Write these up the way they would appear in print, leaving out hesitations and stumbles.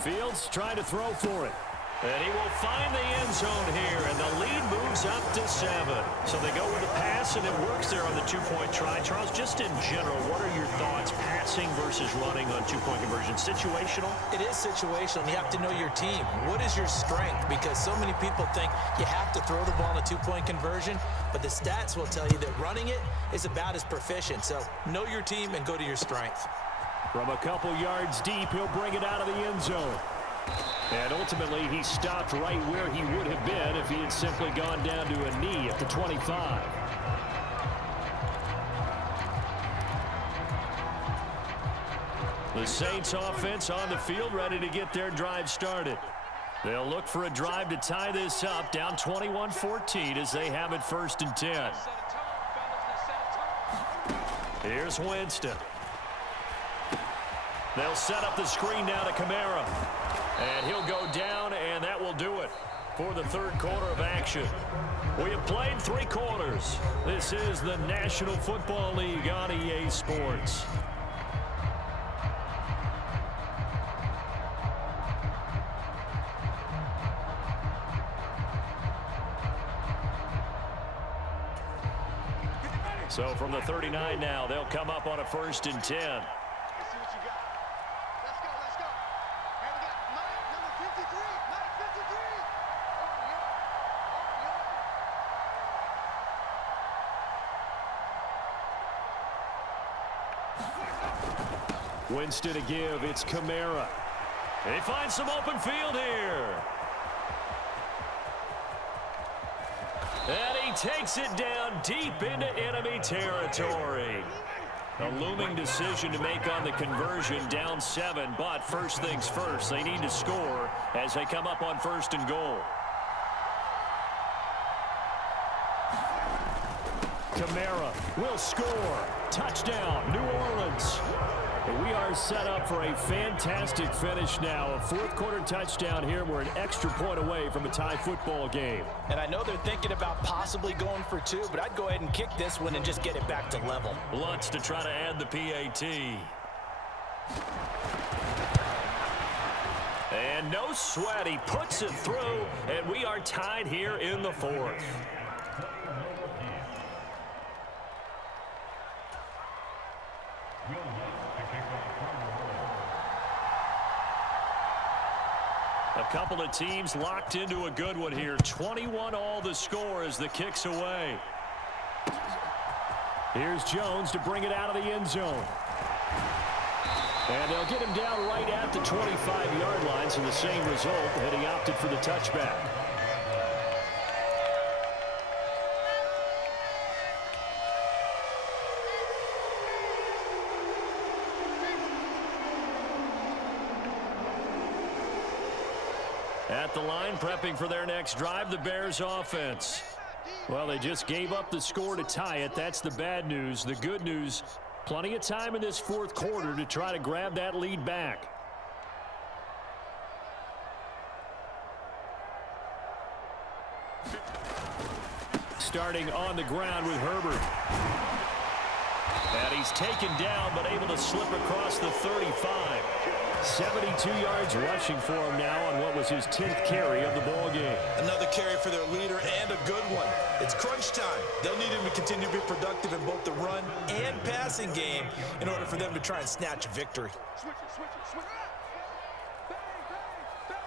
Fields trying to throw for it. And he will find the end zone here, and the lead moves up to 7. So they go with the pass, and it works there on the two-point try. Charles, just in general, what are your thoughts, passing versus running on two-point conversion? Situational? It is situational. You have to know your team. What is your strength? Because so many people think you have to throw the ball in a two-point conversion, but the stats will tell you that running it is about as proficient. So know your team and go to your strength. From a couple yards deep, he'll bring it out of the end zone. And ultimately, he stopped right where he would have been if he had simply gone down to a knee at the 25. The Saints offense on the field, ready to get their drive started. They'll look for a drive to tie this up, down 21-14 as they have it 1st and 10. Here's Winston. They'll set up the screen now to Kamara. And he'll go down, and that will do it for the third quarter of action. We have played 3 quarters. This is the National Football League on EA Sports. So from the 39 now, they'll come up on a 1st and 10. Winston to give. It's Kamara. They find some open field here. And he takes it down deep into enemy territory. A looming decision to make on the conversion, down 7. But first things first, they need to score as they come up on 1st and goal. Kamara will score. Touchdown, New Orleans. We are set up for a fantastic finish now. A 4th quarter touchdown here. We're an extra point away from a tie football game. And I know they're thinking about possibly going for 2, but I'd go ahead and kick this one and just get it back to level. Lutz to try to add the PAT. And no sweat. He puts it through, and we are tied here in the 4th. A couple of teams locked into a good one here. 21 all the score as the kick's away. Here's Jones to bring it out of the end zone. And they'll get him down right at the 25-yard line, so the same result, and he opted for the touchback. At the line, prepping for their next drive, the Bears offense. Well, they just gave up the score to tie it. That's the bad news. The good news, plenty of time in this 4th quarter to try to grab that lead back. Starting on the ground with Herbert. And he's taken down, but able to slip across the 35. 72 yards rushing for him now on what was his 10th carry of the ball game. Another carry for their leader and a good one. It's crunch time. They'll need him to continue to be productive in both the run and passing game in order for them to try and snatch a victory. Switch it, switch it, switch it. Bang, bang, bang,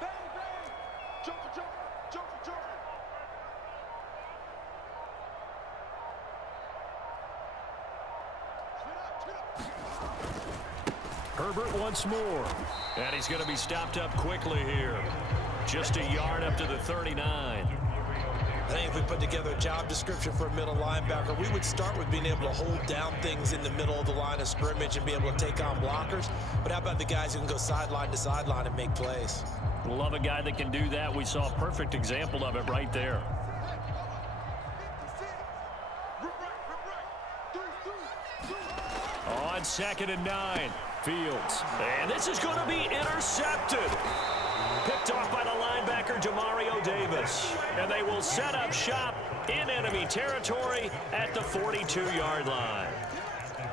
bang, bang, bang. Joker, joker, joker, joker. Herbert once more. And he's going to be stopped up quickly here. Just a yard up to the 39. I think if we put together a job description for a middle linebacker, we would start with being able to hold down things in the middle of the line of scrimmage and be able to take on blockers. But how about the guys who can go sideline to sideline and make plays? Love a guy that can do that. We saw a perfect example of it right there. On 2nd and 9. Fields. And this is going to be intercepted. Picked off by the linebacker, Demario Davis. And they will set up shop in enemy territory at the 42-yard line.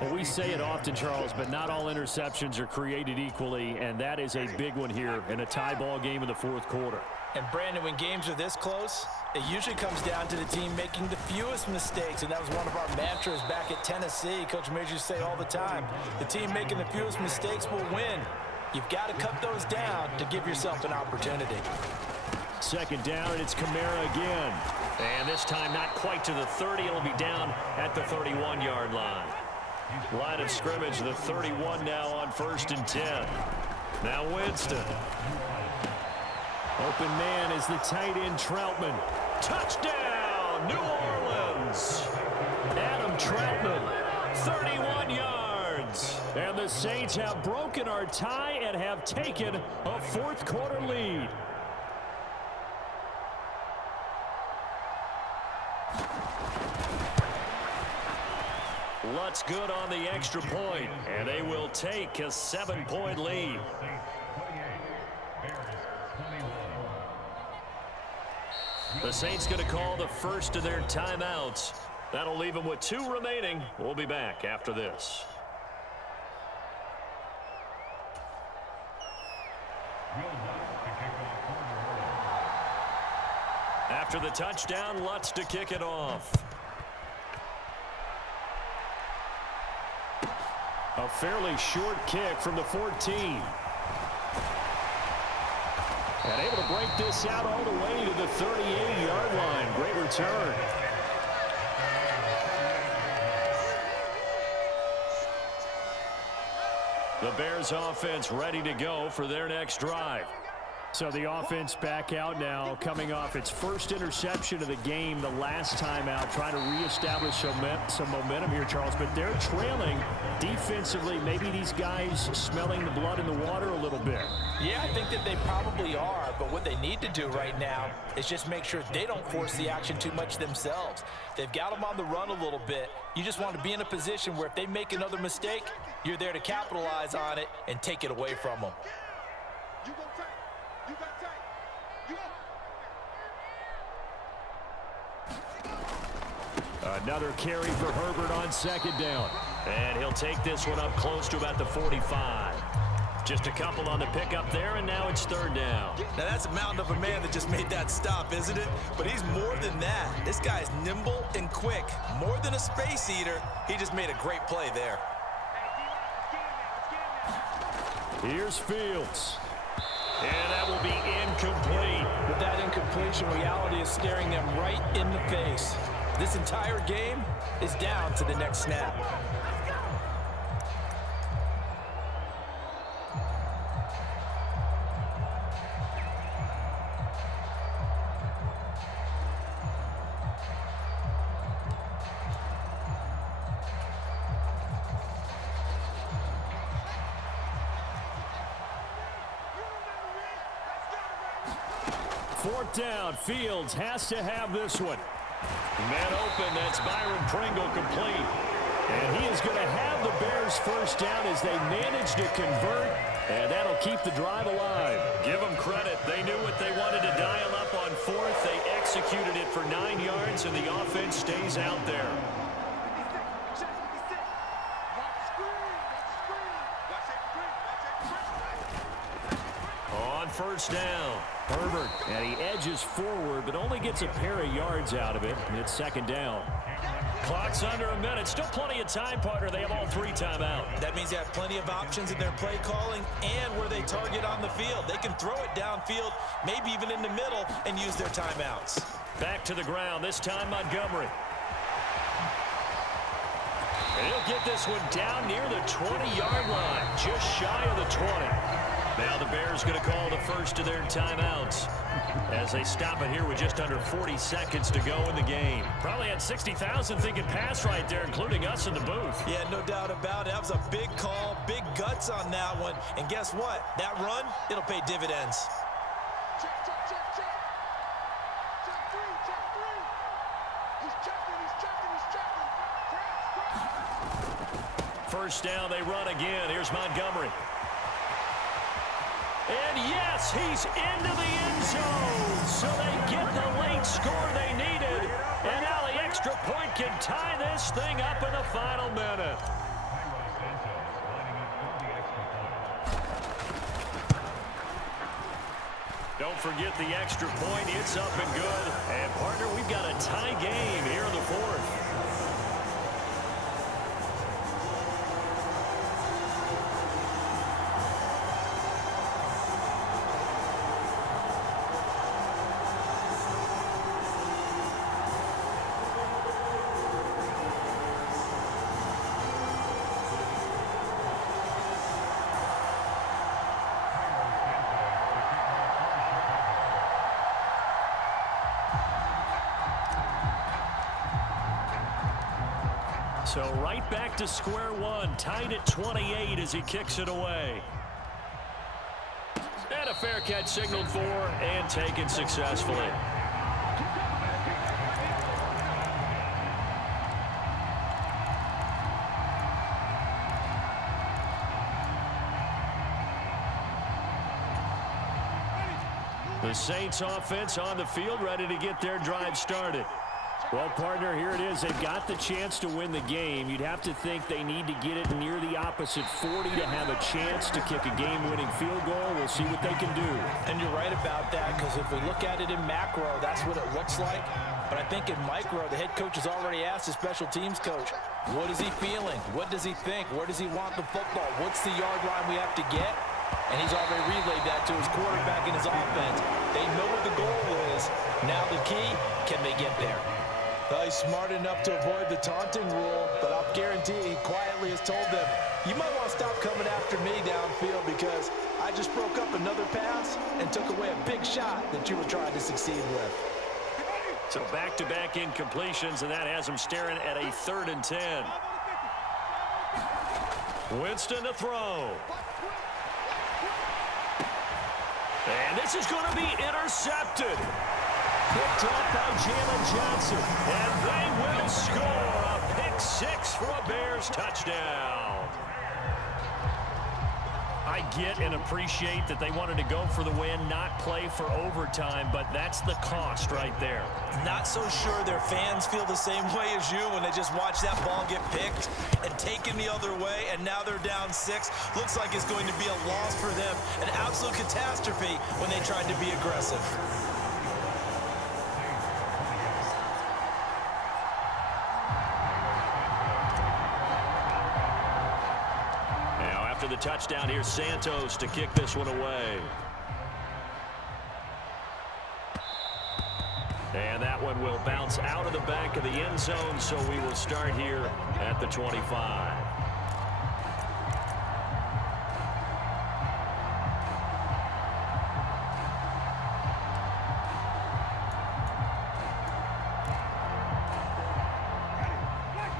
Well, we say it often, Charles, but not all interceptions are created equally, and that is a big one here in a tie ball game in the fourth quarter. And, Brandon, when games are this close, it usually comes down to the team making the fewest mistakes, and that was one of our mantras back at Tennessee. Coach Major used to say all the time, the team making the fewest mistakes will win. You've got to cut those down to give yourself an opportunity. Second down, and it's Kamara again. And this time not quite to the 30. It'll be down at the 31-yard line. Line of scrimmage, the 31 now on 1st and 10. Now Winston. Open man is the tight end Troutman. Touchdown, New Orleans. Adam Troutman, 31 yards. And the Saints have broken our tie and have taken a fourth quarter lead. Lutz good on the extra point, and they will take a 7-point lead. The Saints going to call the first of their timeouts. That'll leave them with 2 remaining. We'll be back after this. After the touchdown, Lutz to kick it off. A fairly short kick from the 14. And able to break this out all the way to the 38-yard line. Great return. The Bears offense ready to go for their next drive. So the offense back out now, coming off its first interception of the game the last time out, trying to reestablish some momentum here, Charles. But they're trailing defensively. Maybe these guys smelling the blood in the water a little bit. Yeah, I think that they probably are. But what they need to do right now is just make sure they don't force the action too much themselves. They've got them on the run a little bit. You just want to be in a position where if they make another mistake, you're there to capitalize on it and take it away from them. Another carry for Herbert on second down. And he'll take this one up close to about the 45. Just a couple on the pickup there, and now it's third down. Now that's a mountain of a man that just made that stop, isn't it? But he's more than that. This guy's nimble and quick. More than a space eater, he just made a great play there. Here's Fields. And that will be incomplete. With that incompletion, reality is staring them right in the face. This entire game is down to the next snap. Fourth down, Fields has to have this one. Man open, that's Byron Pringle complete. And he is going to have the Bears first down as they manage to convert, and that'll keep the drive alive. Give them credit. They knew what they wanted to dial up on fourth. They executed it for 9 yards, and the offense stays out there. On first down, Herbert, and he edges forward, but only gets a pair of yards out of it, and it's second down. Clock's under a minute. Still plenty of time, partner. They have all 3 timeout. That means they have plenty of options in their play calling and where they target on the field. They can throw it downfield, maybe even in the middle, and use their timeouts. Back to the ground, this time Montgomery. And he'll get this one down near the 20-yard line, just shy of the 20. Now the Bears going to call the first of their timeouts as they stop it here with just under 40 seconds to go in the game. Probably had 60,000 thinking pass right there, including us in the booth. Yeah, no doubt about it. That was a big call, big guts on that one. And guess what? That run, it'll pay dividends. First down, they run again. Here's Montgomery. And yes, he's into the end zone. So they get the late score they needed. And now the extra point can tie this thing up in the final minute. Don't forget the extra point. It's up and good. And, partner, we've got a tie game here in the fourth. So right back to square one, tied at 28 as he kicks it away. And a fair catch signaled for and taken successfully. The Saints offense on the field, ready to get their drive started. Well, partner, here it is. They've got the chance to win the game. You'd have to think they need to get it near the opposite 40 to have a chance to kick a game-winning field goal. We'll see what they can do. And you're right about that, because if we look at it in macro, that's what it looks like. But I think in micro, the head coach has already asked the special teams coach, what is he feeling? What does he think? Where does he want the football? What's the yard line we have to get? And he's already relayed that to his quarterback and his offense. They know what the goal is. Now the key, can they get there? Well, he's smart enough to avoid the taunting rule, but I'll guarantee he quietly has told them, you might want to stop coming after me downfield because I just broke up another pass and took away a big shot that you were trying to succeed with. So back-to-back incompletions, and that has him staring at a 3rd and 10. Winston to throw. And this is going to be intercepted. Picked up by Jalen Johnson. And they will score a pick 6 for a Bears touchdown. I get and appreciate that they wanted to go for the win, not play for overtime, but that's the cost right there. Not so sure their fans feel the same way as you when they just watch that ball get picked and taken the other way, and now they're down 6. Looks like it's going to be a loss for them, an absolute catastrophe when they tried to be aggressive. After the touchdown, here's Santos to kick this one away. And that one will bounce out of the back of the end zone, so we will start here at the 25.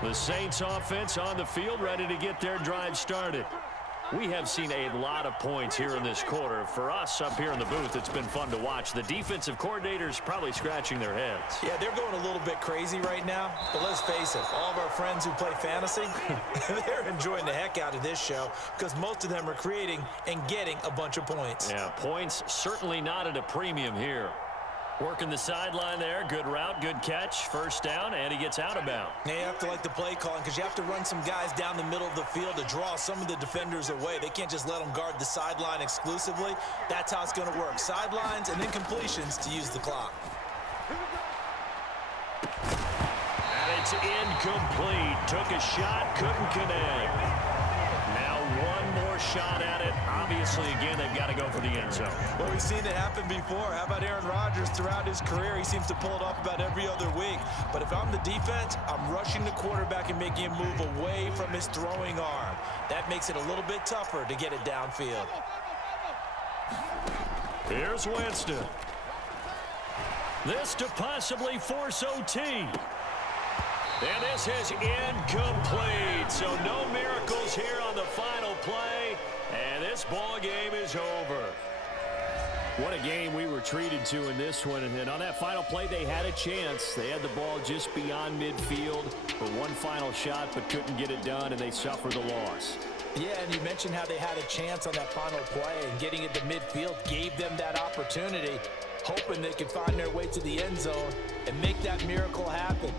The Saints offense on the field, ready to get their drive started. We have seen a lot of points here in this quarter. For us up here in the booth, it's been fun to watch. The defensive coordinators probably scratching their heads. Yeah, they're going a little bit crazy right now. But let's face it, all of our friends who play fantasy, they're enjoying the heck out of this show because most of them are creating and getting a bunch of points. Yeah, points certainly not at a premium here. Working the sideline there. Good route, good catch. First down, and he gets out of bounds. Yeah, you have to like the play calling because you have to run some guys down the middle of the field to draw some of the defenders away. They can't just let them guard the sideline exclusively. That's how it's going to work. Sidelines and then completions to use the clock. And it's incomplete. Took a shot, couldn't connect. Now one more shot at it. Obviously, again, they've got to go for the end zone. Well, we've seen it happen before. How about Aaron Rodgers throughout his career? He seems to pull it off about every other week. But if I'm the defense, I'm rushing the quarterback and making him move away from his throwing arm. That makes it a little bit tougher to get it downfield. Here's Winston. This to possibly force OT. And this is incomplete. So no miracles here on the final play. And this ball game is over. What a game we were treated to in this one. And on that final play, they had a chance. They had the ball just beyond midfield for one final shot, but couldn't get it done, and they suffered the loss. Yeah, and you mentioned how they had a chance on that final play, and getting it to midfield gave them that opportunity, hoping they could find their way to the end zone and make that miracle happen.